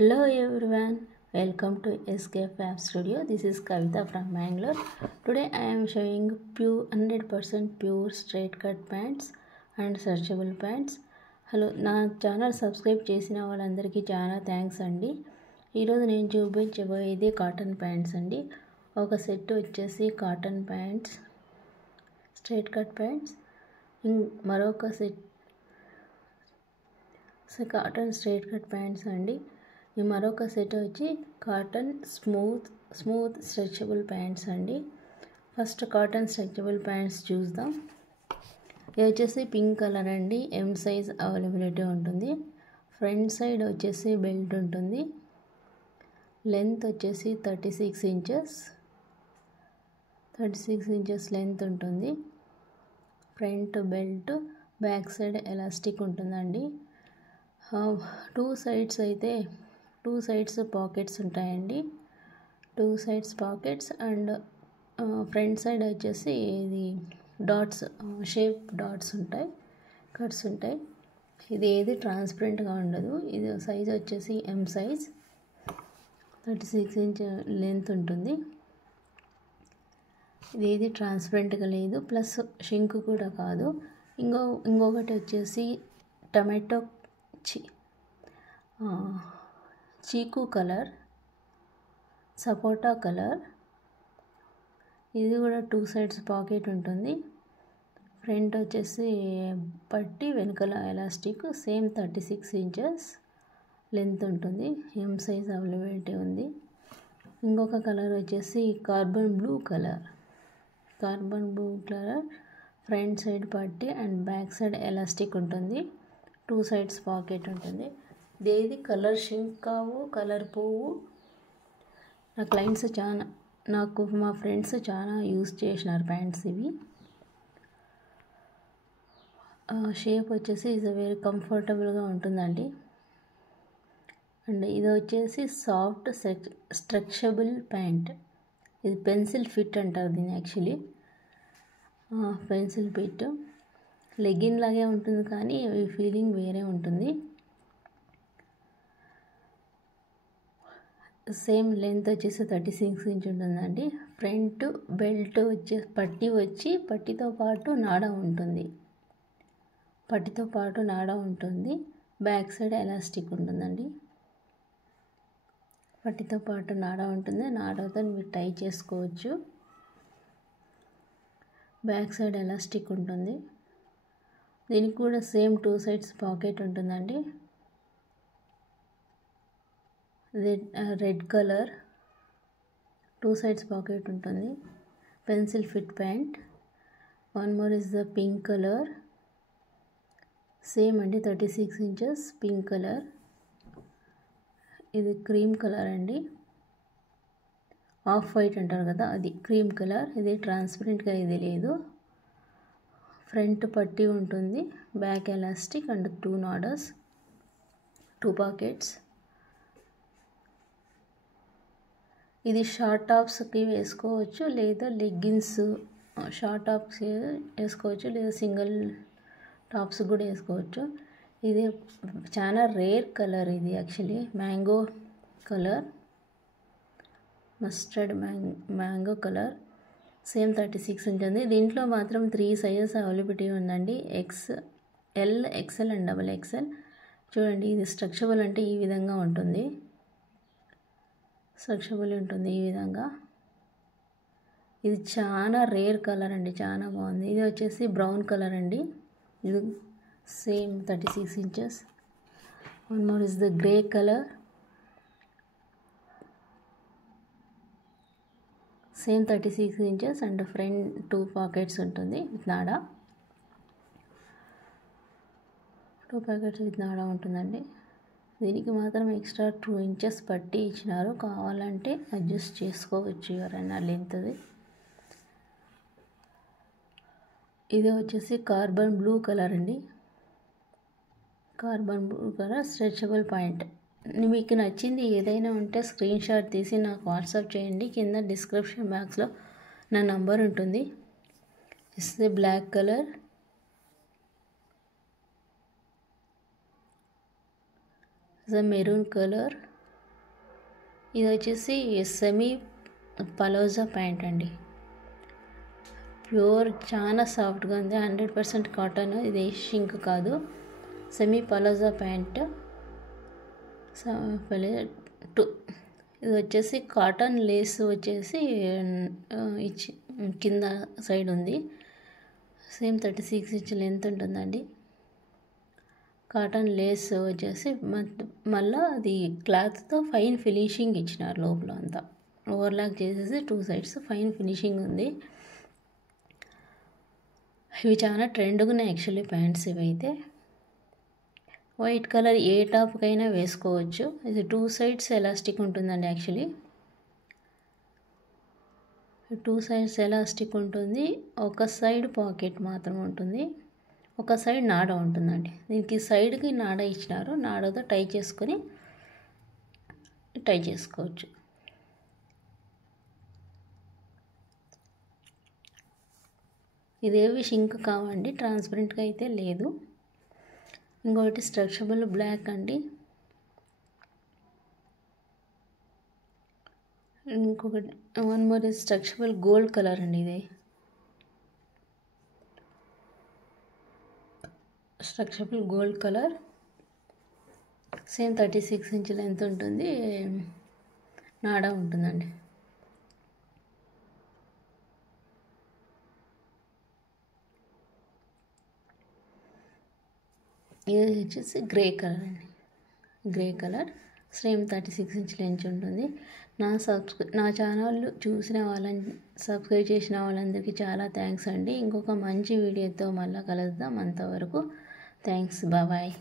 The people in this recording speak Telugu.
Hello everyone, welcome to Escape Fab Studio. This is Kavita from Bangalore. Today I am showing pure 100% pure straight cut pants and searchable pants. Hello, నా ఛానల్ సబ్స్క్రైబ్ చేసిన వాళ్ళందరికీ చాలా థ్యాంక్స్ అండి. ఈరోజు నేను చూపించబోయేది కాటన్ ప్యాంట్స్ అండి. ఒక సెట్ వచ్చేసి cotton pants, straight cut pants, మరొక set cotton straight cut pants అండి. ఈ మరొక సెట్ వచ్చి కాటన్ స్మూత్ స్ట్రెచబుల్ ప్యాంట్స్ అండి. ఫస్ట్ కాటన్ స్ట్రెచబుల్ ప్యాంట్స్ చూద్దాం. ఇది వచ్చేసి పింక్ కలర్ అండి. ఎం సైజ్ అవైలబిలిటీ ఉంటుంది. ఫ్రంట్ సైడ్ వచ్చేసి బెల్ట్ ఉంటుంది. లెంత్ వచ్చేసి 36 ఇంచెస్ లెంత్ ఉంటుంది. Front belt, back side elastic ఉంటుందండి. టూ సైడ్స్ పాకెట్స్ ఉంటాయండి. Two sides pockets and front side వచ్చేసి ఇది డాట్స్, షేప్ డాట్స్ ఉంటాయి, కట్స్ ఉంటాయి. ఇది ఏది ట్రాన్స్పరెంట్గా ఉండదు. ఇది సైజ్ వచ్చేసి ఎం సైజ్, 36 ఇంచ్ లెంత్ ఉంటుంది. ఇది ఏది ట్రాన్స్పరెంట్గా లేదు, ప్లస్ షింక్ కూడా కాదు. ఇంకొకటి వచ్చేసి టమాటో చీకు కలర్, సపోటా కలర్. ఇది కూడా టూ సైడ్స్ పాకెట్ ఉంటుంది. ఫ్రంట్ వచ్చేసి పట్టి, వెనకాల ఎలాస్టిక్. సేమ్ 36 ఇంచెస్ లెంత్ ఉంటుంది. ఎం సైజ్ అవైలబిలిటీ ఉంది. ఇంకొక కలర్ వచ్చేసి carbon blue colour. Front side పట్టి అండ్ బ్యాక్ సైడ్ ఎలాస్టిక్ ఉంటుంది. టూ సైడ్స్ పాకెట్ ఉంటుంది. ఇదేది కలర్ షింక్ కావు, కలర్ పోవు. మా ఫ్రెండ్స్ చాలా యూజ్ చేసినారు ప్యాంట్స్ ఇవి. షేప్ వచ్చేసి ఇస్ వెరీ కంఫర్టబుల్గా ఉంటుందండి. అండ్ ఇది వచ్చేసి సాఫ్ట్ స్ట్రెచబుల్ ప్యాంట్. ఇది పెన్సిల్ ఫిట్ అంటారు దీన్ని. యాక్చువల్లీ పెన్సిల్ ఫిట్ లెగ్గిన్ లాగే ఉంటుంది, కానీ ఈ ఫీలింగ్ వేరే ఉంటుంది. సేమ్ లెంత్ వచ్చేసి 36 ఇంచ్ ఉంటుందండి. ఫ్రంట్ బెల్ట్ పట్టితో పాటు నాడా ఉంటుంది. బ్యాక్ సైడ్ ఎలాస్టిక్ ఉంటుందండి. పట్టితో పాటు నాడా ఉంటుంది. నాడాతో మీరు టై చేసుకోవచ్చు. బ్యాక్ సైడ్ ఎలాస్టిక్ ఉంటుంది. దీనికి కూడా సేమ్ టూ సైడ్స్ పాకెట్ ఉంటుందండి. Red colour, two sides pocket ఉంటుంది. Pencil fit pant. One more is the pink colour. Same అండి, 36 ఇంచెస్ పింక్ కలర్. ఇది క్రీమ్ కలర్ అండి. ఆఫ్ వైట్ అంటారు కదా, అది క్రీమ్ కలర్. ఇది ట్రాన్స్పరెంట్గా ఇది లేదు. ఫ్రంట్ పట్టీ ఉంటుంది, బ్యాక్ ఎలాస్టిక్ అండ్ టూ నాడర్స్, టూ పాకెట్స్. ఇది షార్ట్ టాప్స్కి వేసుకోవచ్చు, లేదా లెగ్గిన్స్ షార్ట్ టాప్స్ వేసుకోవచ్చు, లేదా సింగిల్ టాప్స్ కూడా వేసుకోవచ్చు. ఇది చాలా రేర్ కలర్. ఇది actually mango colour, mustard mango colour. Same 36 ఉంటుంది. దీంట్లో మాత్రం 3 సైజెస్ అవైలబిలిటీ ఉందండి. XL, XL and XXL. చూడండి, ఇది స్ట్రెచబుల్ అంటే ఈ విధంగా ఉంటుంది. ఈ విధంగా. ఇది చాలా రేర్ కలర్ అండి, చాలా బాగుంది. ఇది వచ్చేసి బ్రౌన్ కలర్ అండి. ఇది same 36 inches. One more is the grey colour. Same 36 inches and front two pockets ఉంటుంది విత్ నాడా. ఉంటుందండి. దీనికి మాత్రం ఎక్స్ట్రా 2 ఇంచెస్ పట్టి ఇచ్చినారు. కావాలంటే అడ్జస్ట్ చేసుకోవచ్చు ఎవరైనా లెంత్ది. ఇది వచ్చేసి కార్బన్ బ్లూ కలర్ అండి. Stretchable point. మీకు నచ్చింది ఏదైనా ఉంటే స్క్రీన్ షాట్ తీసి నాకు వాట్సాప్ చేయండి. కింద డిస్క్రిప్షన్ బాక్స్లో నా నంబర్ ఉంటుంది. It's black colour. Maroon colour, ఇది వచ్చేసి సెమీ పలోజా ప్యాంట్ అండి. ప్యూర్ చాలా సాఫ్ట్గా ఉంది, 100% కాటన్. ఇది షింక్ కాదు, సెమీ పలోజా ప్యాంట్. ఇది వచ్చేసి కాటన్ లేస్ వచ్చేసి కింద సైడ్ ఉంది. సేమ్ 36 ఇంచ్ లెంత్ ఉంటుందండి. కాటన్ లేస్ వచ్చేసి మళ్ళీ అది క్లాత్తో ఫైన్ ఫినిషింగ్ ఇచ్చినారు. లోపల అంతా ఓవర్లాక్ చేసేసి 2 సైడ్స్ ఫైన్ ఫినిషింగ్ ఉంది. ఇవి చాలా ట్రెండ్గా ఉన్నాయి యాక్చువల్లీ ప్యాంట్స్. ఇవైతే వైట్ కలర్ ఏ టాప్కైనా వేసుకోవచ్చు. ఇది 2 సైడ్స్ ఎలాస్టిక్ ఉంటుందండి. యాక్చువల్లీ 2 సైడ్స్ ఎలాస్టిక్ ఉంటుంది. ఒక సైడ్ పాకెట్ మాత్రం ఉంటుంది, ఒక సైడ్ నాడ ఉంటుందండి. దీనికి సైడ్కి నాడ ఇచ్చినారు, నాడతో టై చేసుకోవచ్చు. ఇదేవి షింక్ కావండి, ట్రాన్స్పరెంట్గా అయితే లేదు. ఇంకొకటి స్ట్రెచబుల్ బ్లాక్ అండి. ఇంకొకటి one more stretchable gold colour అండి. ఇది stretchable gold colour. Same 36 inch length ఉంటుంది, నాడా ఉంటుందండి. ఇది వచ్చేసి గ్రే కలర్ అండి. Grey colour, same 36 inch length ఉంటుంది. నా ఛానల్ చూసిన వాళ్ళని, సబ్స్క్రైబ్ చేసిన వాళ్ళందరికీ చాలా థ్యాంక్స్ అండి. ఇంకొక మంచి వీడియోతో మళ్ళీ కలుద్దాం. అంతవరకు థ్యాంక్స్, బాయ్.